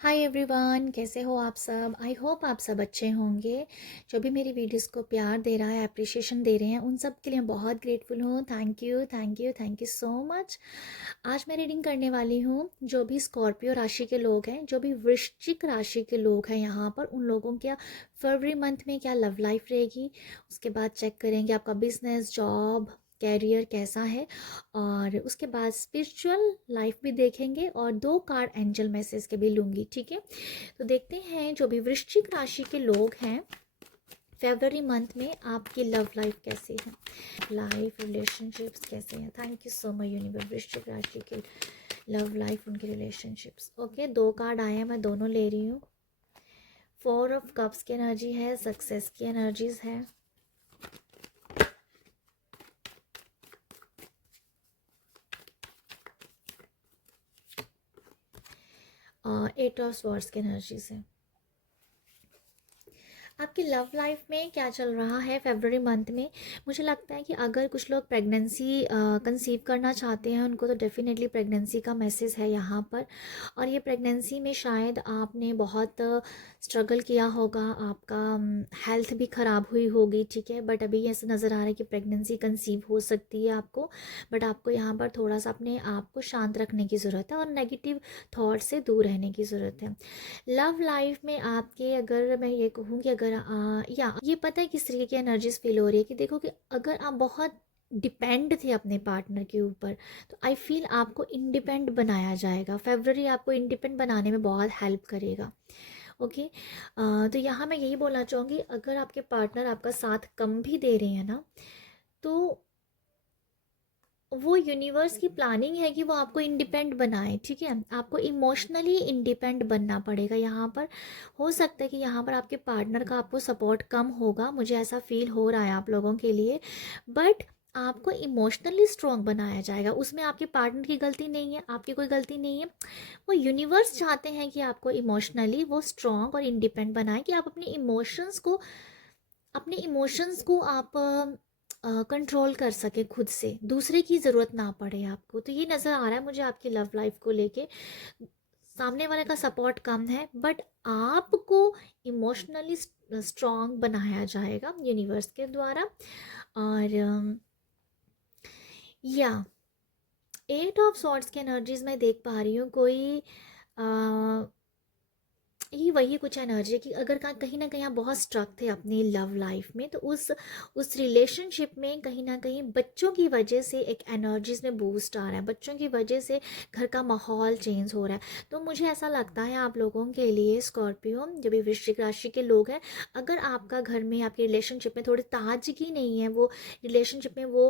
Hi everyone, कैसे हो आप सब। आई होप आप सब अच्छे होंगे। जो भी मेरी वीडियोस को प्यार दे रहा है, अप्रिशिएशन दे रहे हैं, उन सब के लिए मैं बहुत ग्रेटफुल हूँ। Thank you, thank you, thank you so much. आज मैं रीडिंग करने वाली हूँ जो भी स्कॉर्पियो राशि के लोग हैं, जो भी वृश्चिक राशि के लोग हैं, यहाँ पर उन लोगों क्या फरवरी मंथ में क्या लव लाइफ रहेगी। उसके बाद चेक करेंगे आपका बिजनेस, जॉब, कैरियर कैसा है, और उसके बाद स्पिरिचुअल लाइफ भी देखेंगे और दो कार्ड एंजल मैसेज के भी लूँगी। ठीक है, तो देखते हैं जो भी वृश्चिक राशि के लोग हैं फरवरी मंथ में आपकी लव लाइफ कैसी है, लाइफ रिलेशनशिप्स कैसे हैं। Thank you so much universe. वृश्चिक राशि के लव लाइफ, उनके रिलेशनशिप्स। ओके, दो कार्ड आए हैं, मैं दोनों ले रही हूँ। 4 ऑफ कप्स की एनर्जी है, सक्सेस की एनर्जीज है। 8 ऑफ स्वॉर्ड्स की एनर्जीज है। आपकी लव लाइफ में क्या चल रहा है फरवरी मंथ में। मुझे लगता है कि अगर कुछ लोग प्रेगनेंसी कंसीव करना चाहते हैं, उनको तो डेफिनेटली प्रेगनेंसी का मैसेज है यहाँ पर। और ये प्रेगनेंसी में शायद आपने बहुत स्ट्रगल किया होगा, आपका हेल्थ भी ख़राब हुई होगी। ठीक है, बट अभी ऐसा नज़र आ रहा है कि प्रेगनेंसी कंसीव हो सकती है आपको। बट आपको यहाँ पर थोड़ा सा अपने आप को शांत रखने की ज़रूरत है और नेगेटिव थॉट से दूर रहने की ज़रूरत है। लव लाइफ में आपके, अगर मैं ये कहूँ कि अगर या ये पता है किस तरीके की एनर्जीज फील हो रही है कि देखो कि अगर आप बहुत डिपेंड थे अपने पार्टनर के ऊपर, तो आई फील आपको इंडिपेंड बनाया जाएगा। फेब्रवरी आपको इंडिपेंड बनाने में बहुत हेल्प करेगा। ओके, तो यहाँ मैं यही बोलना चाहूँगी, अगर आपके पार्टनर आपका साथ कम भी दे रहे हैं ना, तो वो यूनिवर्स की प्लानिंग है कि वो आपको इंडिपेंड बनाए। ठीक है, आपको इमोशनली इंडिपेंड बनना पड़ेगा यहाँ पर। हो सकता है कि यहाँ पर आपके पार्टनर का आपको सपोर्ट कम होगा, मुझे ऐसा फील हो रहा है आप लोगों के लिए। बट आपको इमोशनली स्ट्रॉन्ग बनाया जाएगा, उसमें आपके पार्टनर की गलती नहीं है, आपकी कोई गलती नहीं है। वो यूनिवर्स चाहते हैं कि आपको इमोशनली वो स्ट्रॉन्ग और इंडिपेंडेंट बनाए, कि आप अपने इमोशंस को आप कंट्रोल कर सके खुद से, दूसरे की ज़रूरत ना पड़े आपको। तो ये नज़र आ रहा है मुझे आपकी लव लाइफ को लेके। सामने वाले का सपोर्ट कम है, बट आपको इमोशनली स्ट्रॉन्ग बनाया जाएगा यूनिवर्स के द्वारा। और या 8 ऑफ सॉर्ड्स की एनर्जीज में देख पा रही हूँ। कोई ये वही कुछ एनर्जी है कि अगर कहीं ना कहीं आप बहुत स्ट्रक थे अपनी लव लाइफ में, तो उस रिलेशनशिप में कहीं ना कहीं बच्चों की वजह से एक एनर्जीज में बूस्ट आ रहा है, बच्चों की वजह से घर का माहौल चेंज हो रहा है। तो मुझे ऐसा लगता है आप लोगों के लिए, स्कॉर्पियो जो भी वृश्चिक राशि के लोग हैं, अगर आपका घर में, आपकी रिलेशनशिप में थोड़ी ताजगी नहीं है, वो रिलेशनशिप में वो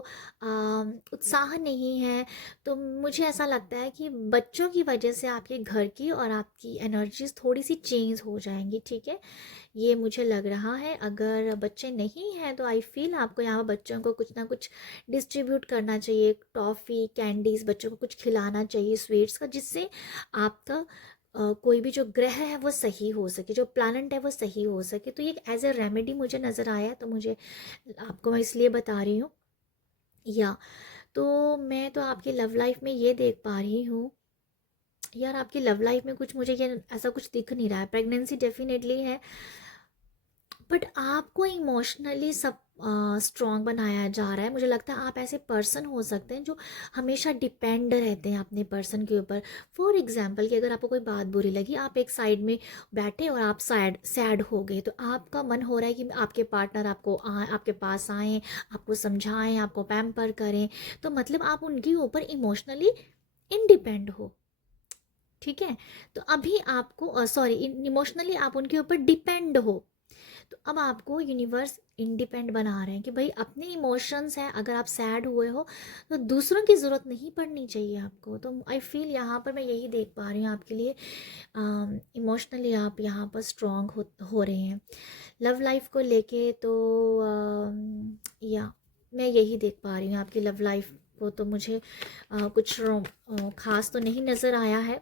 उत्साह नहीं है, तो मुझे ऐसा लगता है कि बच्चों की वजह से आपके घर की और आपकी एनर्जीज थोड़ी सी चेंज हो जाएंगी। ठीक है, ये मुझे लग रहा है। अगर बच्चे नहीं हैं तो आई फील आपको यहाँ बच्चों को कुछ ना कुछ डिस्ट्रीब्यूट करना चाहिए, टॉफ़ी, कैंडीज़, बच्चों को कुछ खिलाना चाहिए स्वीट्स का, जिससे आपका कोई भी जो ग्रह है वो सही हो सके, जो प्लानट है वो सही हो सके। तो ये एज ए रेमेडी मुझे नज़र आया, तो मुझे आपको मैं इसलिए बता रही हूँ। या तो मैं तो आपकी लव लाइफ में ये देख पा रही हूँ यार, आपकी लव लाइफ में कुछ मुझे ये ऐसा कुछ दिख नहीं रहा है। प्रेगनेंसी डेफिनेटली है, बट आपको इमोशनली सब स्ट्रॉन्ग बनाया जा रहा है। मुझे लगता है आप ऐसे पर्सन हो सकते हैं जो हमेशा डिपेंड रहते हैं अपने पर्सन के ऊपर। फॉर एग्जांपल कि अगर आपको कोई बात बुरी लगी, आप एक साइड में बैठे और आप सैड सैड हो गए, तो आपका मन हो रहा है कि आपके पार्टनर आपके पास आएँ, आपको समझाएं, आपको पैम्पर करें। तो मतलब आप उनके ऊपर इमोशनली इंडिपेंड हो। ठीक है, तो अभी आपको सॉरी, इमोशनली आप उनके ऊपर डिपेंड हो। तो अब आपको यूनिवर्स इंडिपेंड बना रहे हैं कि भाई अपने इमोशंस हैं, अगर आप सैड हुए हो तो दूसरों की ज़रूरत नहीं पड़नी चाहिए आपको। तो आई फील यहाँ पर मैं यही देख पा रही हूँ आपके लिए, इमोशनली आप यहाँ पर स्ट्रॉन्ग हो रहे हैं लव लाइफ को लेके। तो या मैं यही देख पा रही हूँ आपकी लव लाइफ वो तो मुझे कुछ ख़ास तो नहीं नज़र आया है।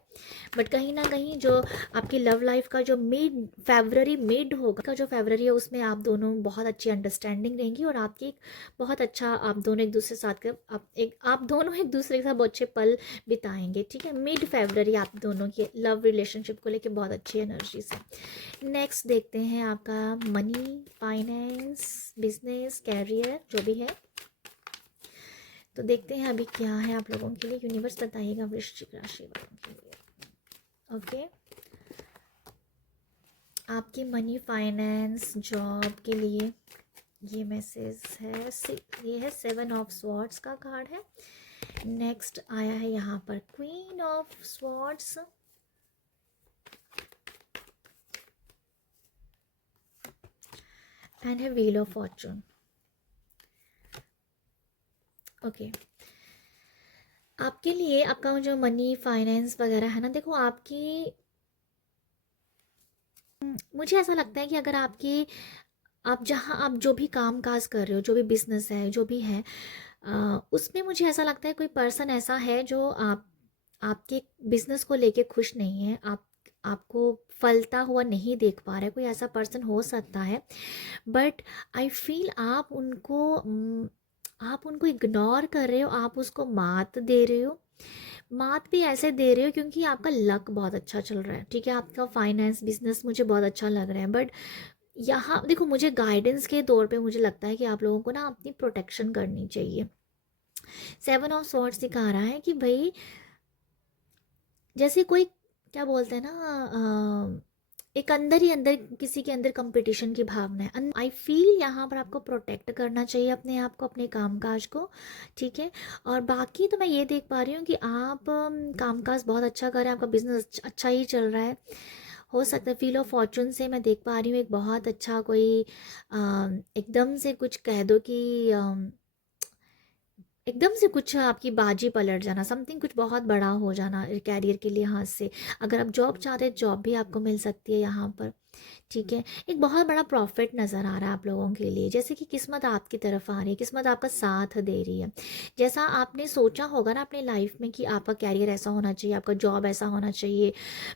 बट कहीं ना कहीं जो आपकी लव लाइफ का जो मिड होगा का जो फरवरी है उसमें आप दोनों बहुत अच्छी अंडरस्टैंडिंग रहेंगी, और आपकी एक बहुत अच्छा आप दोनों एक दूसरे के साथ आप दोनों एक दूसरे के साथ बहुत अच्छे पल बिताएंगे। ठीक है, मिड फरवरी आप दोनों के लव रिलेशनशिप को लेके बहुत अच्छी एनर्जीज है। नेक्स्ट देखते हैं आपका मनी, फाइनेंस, बिजनेस, कैरियर जो भी है। तो देखते हैं अभी क्या है आप लोगों के लिए, यूनिवर्स बताइएगा वृश्चिक राशि वालों के लिए। ओके, आपकी मनी, फाइनेंस, जॉब के लिए ये मैसेज है। ये है 7 ऑफ स्वॉर्ड्स का कार्ड है। नेक्स्ट आया है यहाँ पर क्वीन ऑफ स्वॉर्ड्स, एंड है व्हील ऑफ फॉर्चून। ओके, आपके लिए आपका जो मनी, फाइनेंस वगैरह है ना, देखो आपकी मुझे ऐसा लगता है कि अगर आप जहाँ आप जो भी काम काज कर रहे हो, जो भी बिजनेस है, जो भी है, उसमें मुझे ऐसा लगता है कोई पर्सन ऐसा है जो आपके बिजनेस को लेके खुश नहीं है, आपको फलता हुआ नहीं देख पा रहा है। कोई ऐसा पर्सन हो सकता है, बट आई फील आप उनको इग्नोर कर रहे हो, आप उसको मात दे रहे हो। मात भी ऐसे दे रहे हो क्योंकि आपका लक बहुत अच्छा चल रहा है। ठीक है, आपका फाइनेंस, बिजनेस मुझे बहुत अच्छा लग रहा है, बट यहाँ देखो मुझे गाइडेंस के तौर पे मुझे लगता है कि आप लोगों को ना अपनी प्रोटेक्शन करनी चाहिए। 7 ऑफ स्वॉर्ड्स दिखा रहा है कि भाई जैसे कोई क्या बोलते हैं ना, एक अंदर ही अंदर किसी के अंदर कंपटीशन की भावना है। आई फील यहाँ पर आपको प्रोटेक्ट करना चाहिए अपने आप को, अपने कामकाज को। ठीक है, और बाकी तो मैं ये देख पा रही हूँ कि आप कामकाज बहुत अच्छा कर रहे हैं, आपका बिजनेस अच्छा ही चल रहा है। हो सकता है व्हील ऑफ फॉर्चून से मैं देख पा रही हूँ एक बहुत अच्छा कोई एकदम से कुछ कह दो कि एकदम से कुछ आपकी बाजी पलट जाना, समथिंग कुछ बहुत बड़ा हो जाना कैरियर के लिहाज से। अगर आप जॉब चाहते हैं, जॉब भी आपको मिल सकती है यहाँ पर। ठीक है, एक बहुत बड़ा प्रॉफिट नज़र आ रहा है आप लोगों के लिए, जैसे कि किस्मत आपकी तरफ आ रही है, किस्मत आपका साथ दे रही है। जैसा आपने सोचा होगा ना अपनी लाइफ में कि आपका कैरियर ऐसा होना चाहिए, आपका जॉब ऐसा होना चाहिए,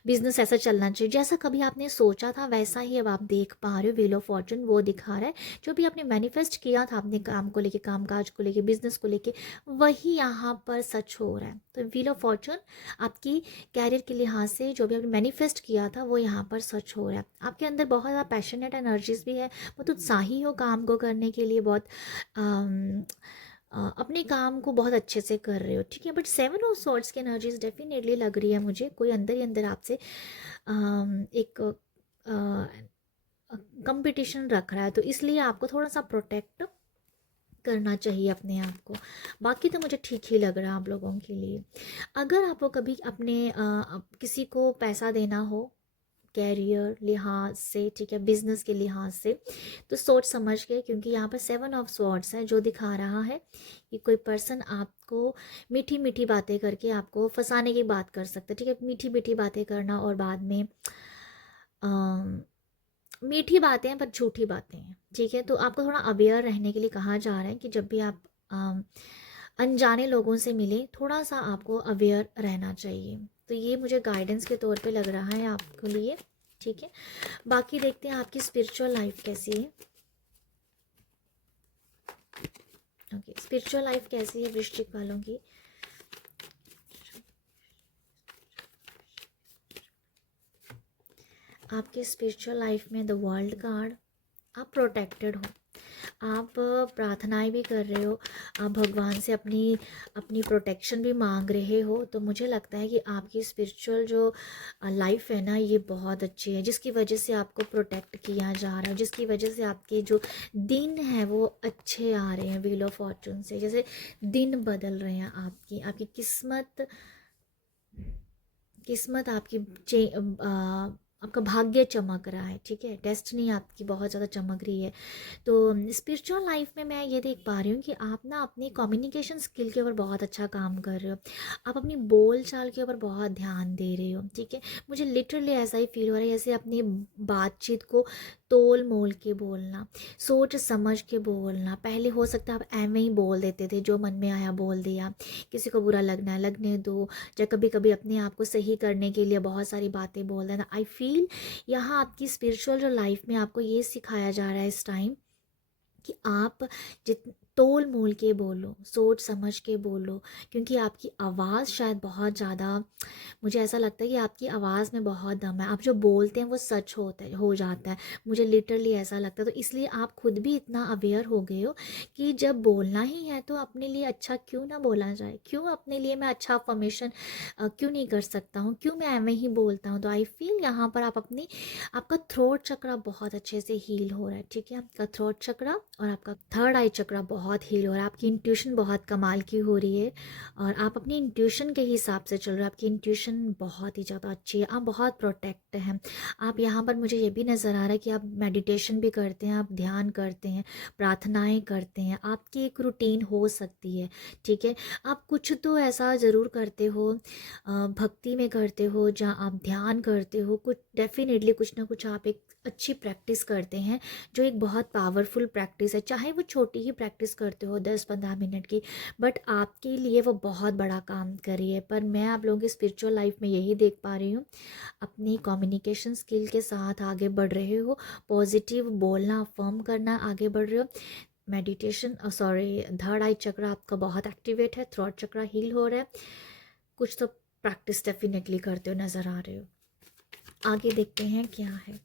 बिजनेस ऐसा चलना चाहिए, जैसा कभी आपने सोचा था वैसा ही अब आप देख पा रहे हो। व्हील ऑफ फॉर्चून वो दिखा रहा है, जो भी आपने मैनिफेस्ट किया था अपने काम को लेके, कामकाज को लेके, बिजनेस को लेके, वही यहाँ पर सच हो रहा है। तो व्हील ऑफ फॉर्चून आपकी कैरियर के लिहाज से जो भी आपने मैनिफेस्ट किया था वो यहाँ पर सच हो रहा है। आपके अंदर बहुत ज़्यादा पैशनेट एनर्जीज भी है, बहुत उत्साही हो काम को करने के लिए, बहुत अपने काम को बहुत अच्छे से कर रहे हो। ठीक है, बट 7 ऑफ सॉर्ड्स की एनर्जीज डेफिनेटली लग रही है मुझे, कोई अंदर ही अंदर आपसे एक कंपटीशन रख रहा है, तो इसलिए आपको थोड़ा सा प्रोटेक्ट करना चाहिए अपने आप को। बाकी तो मुझे ठीक ही लग रहा है आप लोगों के लिए। अगर आपको कभी अपने किसी को पैसा देना हो कैरियर लिहाज से, ठीक है, बिजनेस के लिहाज से, तो सोच समझ के, क्योंकि यहाँ पर 7 ऑफ स्वॉर्ड्स है जो दिखा रहा है कि कोई पर्सन आपको मीठी मीठी बातें करके आपको फंसाने की बात कर सकता है। ठीक है, मीठी मीठी बातें करना और बाद में मीठी बातें हैं पर झूठी बातें हैं। ठीक है, तो आपको थोड़ा अवेयर रहने के लिए कहा जा रहा है कि जब भी आप अनजाने लोगों से मिले, थोड़ा सा आपको अवेयर रहना चाहिए। तो ये मुझे गाइडेंस के तौर पे लग रहा है आपके लिए। ठीक है, बाकी देखते हैं आपकी स्पिरिचुअल लाइफ कैसी है। ओके, स्पिरिचुअल लाइफ कैसी है वृश्चिक वालों की। आपके स्पिरिचुअल लाइफ में द वर्ल्ड कार्ड, आप प्रोटेक्टेड हो, आप प्रार्थनाएं भी कर रहे हो, आप भगवान से अपनी अपनी प्रोटेक्शन भी मांग रहे हो। तो मुझे लगता है कि आपकी स्पिरिचुअल जो लाइफ है ना, ये बहुत अच्छी है, जिसकी वजह से आपको प्रोटेक्ट किया जा रहा है, जिसकी वजह से आपके जो दिन हैं वो अच्छे आ रहे हैं। व्हील ऑफ फॉर्चून से जैसे दिन बदल रहे हैं, आपकी आपकी किस्मत किस्मत आपकी आपका भाग्य चमक रहा है। ठीक है, डेस्टिनी आपकी बहुत ज़्यादा चमक रही है। तो स्पिरिचुअल लाइफ में मैं ये देख पा रही हूँ कि आप ना अपनी कम्युनिकेशन स्किल के ऊपर बहुत अच्छा काम कर रहे हो, आप अपनी बोल चाल के ऊपर बहुत ध्यान दे रहे हो। ठीक है, मुझे लिटरली ऐसा ही फील हो रहा है जैसे अपनी बातचीत को तोल मोल के बोलना, सोच समझ के बोलना। पहले हो सकता है आप ऐਵੇਂ ही बोल देते थे, जो मन में आया बोल दिया, किसी को बुरा लगना है लगने दो, या कभी कभी अपने आप को सही करने के लिए बहुत सारी बातें बोल देना। आई फील यहाँ आपकी स्पिरिचुअल जो लाइफ में आपको ये सिखाया जा रहा है इस टाइम कि आप जित तोल मोल के बोलो, सोच समझ के बोलो, क्योंकि आपकी आवाज़ शायद बहुत ज़्यादा, मुझे ऐसा लगता है कि आपकी आवाज़ में बहुत दम है। आप जो बोलते हैं वो सच होता है, हो जाता है, मुझे लिटरली ऐसा लगता है। तो इसलिए आप खुद भी इतना अवेयर हो गए हो कि जब बोलना ही है तो अपने लिए अच्छा क्यों ना बोला जाए, क्यों अपने लिए मैं अच्छा फॉर्मेशन क्यों नहीं कर सकता हूँ, क्यों मैं ऐਵੇਂ ही बोलता हूँ। तो आई फील यहाँ पर आप अपनी, आपका थ्रोट चक्रा बहुत अच्छे से हील हो रहा है, ठीक है। आपका थ्रोट चक्रा और आपका थर्ड आई चक्रा बहुत हील हो रहा है। आपकी इंट्यूशन बहुत कमाल की हो रही है और आप अपनी इंट्यूशन के हिसाब से चल रहे हो। आपकी इंट्यूशन बहुत ही ज़्यादा अच्छी है, आप बहुत प्रोटेक्ट हैं। आप यहाँ पर मुझे ये भी नज़र आ रहा है कि आप मेडिटेशन भी करते हैं, आप ध्यान करते हैं, प्रार्थनाएं करते हैं, आपकी एक रूटीन हो सकती है, ठीक है। आप कुछ तो ऐसा ज़रूर करते हो, भक्ति में करते हो, जहाँ आप ध्यान करते हो, कुछ डेफिनेटली कुछ ना कुछ आप एक अच्छी प्रैक्टिस करते हैं, जो एक बहुत पावरफुल प्रैक्टिस है। चाहे वो छोटी ही प्रैक्टिस करते हो 10-15 मिनट की, बट आपके लिए वो बहुत बड़ा काम कर रही है। पर मैं आप लोगों की स्पिरिचुअल लाइफ में यही देख पा रही हूँ, अपनी कम्युनिकेशन स्किल के साथ आगे बढ़ रहे हो, पॉजिटिव बोलना, अफर्म करना, आगे बढ़ रहे हो। मेडिटेशन, सॉरी, थर्ड आई चक्र आपका बहुत एक्टिवेट है, थ्रोट चक्र हील हो रहा है, कुछ तो प्रैक्टिस डेफिनेटली करते हो नज़र आ रहे हो। आगे देखते हैं क्या है।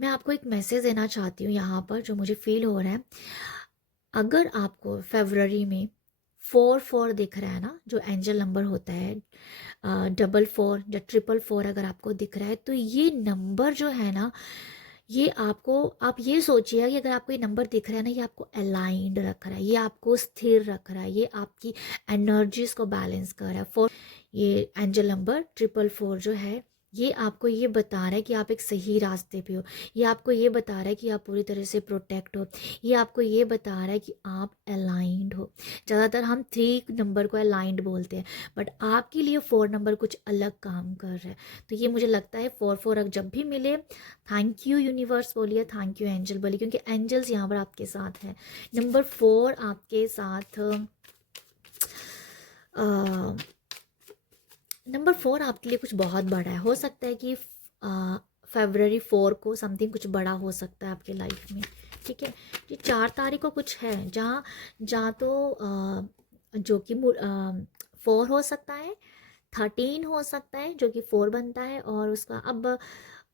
मैं आपको एक मैसेज देना चाहती हूँ यहाँ पर, जो मुझे फील हो रहा है। अगर आपको फरवरी में 44 दिख रहा है ना, जो एंजल नंबर होता है, 44 या 444 अगर आपको दिख रहा है, तो ये नंबर जो है ना, ये आपको, आप ये सोचिए कि अगर आपको ये नंबर दिख रहा है ना, ये आपको अलाइंड रख रहा है, ये आपको स्थिर रख रहा है, ये आपकी एनर्जीज को बैलेंस कर रहा है। ये एंजल नंबर 444 जो है, ये आपको ये बता रहा है कि आप एक सही रास्ते पे हो, ये आपको ये बता रहा है कि आप पूरी तरह से प्रोटेक्ट हो, ये आपको ये बता रहा है कि आप अलाइंड हो। ज़्यादातर हम 3 नंबर को अलाइंड बोलते हैं, बट आपके लिए 4 नंबर कुछ अलग काम कर रहा है। तो ये मुझे लगता है 44 जब भी मिले, थैंक यू यूनिवर्स बोलिए, थैंक यू एंजल बोलिए, क्योंकि एंजल्स यहाँ पर आपके साथ हैं। नंबर 4 आपके साथ, नंबर 4 आपके लिए कुछ बहुत बड़ा है। हो सकता है कि फरवरी 4 को समथिंग कुछ बड़ा हो सकता है आपके लाइफ में, ठीक है। ये 4 तारीख को कुछ है, जहाँ जहाँ तो जो कि 4 हो सकता है, 13 हो सकता है जो कि 4 बनता है, और उसका अब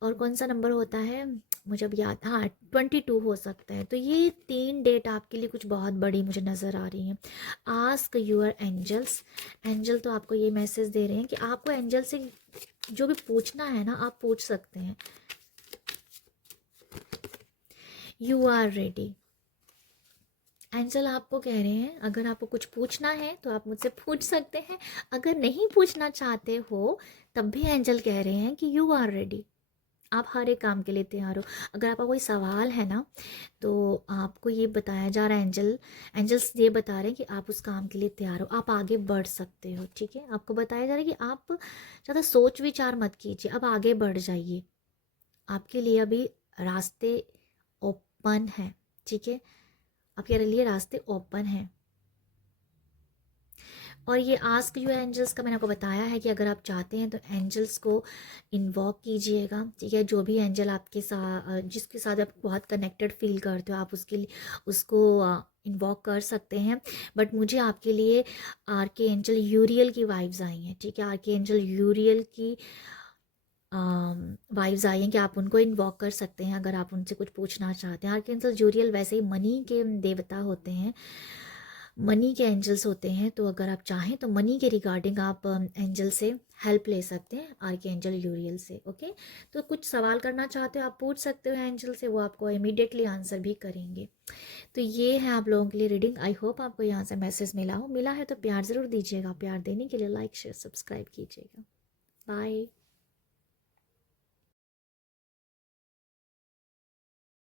और कौन सा नंबर होता है मुझे अब याद, हाँ 22 हो सकता है। तो ये 3 डेट आपके लिए कुछ बहुत बड़ी मुझे नज़र आ रही हैं। आस्क यूर एंजल्स, एंजल तो आपको ये मैसेज दे रहे हैं कि आपको एंजल से जो भी पूछना है ना, आप पूछ सकते हैं। You are ready. एंजल आपको कह रहे हैं अगर आपको कुछ पूछना है तो आप मुझसे पूछ सकते हैं, अगर नहीं पूछना चाहते हो तब भी एंजल कह रहे हैं कि यू आर रेडी, आप हर एक काम के लिए तैयार हो। अगर आपका कोई सवाल है ना, तो आपको ये बताया जा रहा है, एंजल्स ये बता रहे हैं कि आप उस काम के लिए तैयार हो, आप आगे बढ़ सकते हो, ठीक है। आपको बताया जा रहा है कि आप ज़्यादा सोच विचार मत कीजिए, अब आगे बढ़ जाइए, आपके लिए अभी रास्ते ओपन हैं, ठीक है, आपके लिए रास्ते ओपन हैं। और ये आस्क यू एंजल्स का मैंने आपको बताया है कि अगर आप चाहते हैं तो एंजल्स को इन्वॉक कीजिएगा, ठीक है। जो भी एंजल आपके साथ, जिसके साथ आप बहुत कनेक्टेड फील करते हो, आप उसके लिए उसको इन्वॉक कर सकते हैं। बट मुझे आपके लिए आर के एंजल यूरियल की वाइब्स आई हैं, ठीक है। आर के एंजल यूरियल की वाइब्स आई हैं कि आप उनको इन्वॉक कर सकते हैं अगर आप उनसे कुछ पूछना चाहते हैं। आर के एंजल यूरियल वैसे ही मनी के देवता होते हैं, मनी के एंजल्स होते हैं, तो अगर आप चाहें तो मनी के रिगार्डिंग आप एंजल से हेल्प ले सकते हैं, आर के एंजल यूरियल से, ओके। तो कुछ सवाल करना चाहते हो आप पूछ सकते हो एंजल से, वो आपको इमीडिएटली आंसर भी करेंगे। तो ये है आप लोगों के लिए रीडिंग। आई होप आपको यहाँ से मैसेज मिला हो, मिला है तो प्यार ज़रूर दीजिएगा, प्यार देने के लिए लाइक शेयर सब्सक्राइब कीजिएगा। बाय।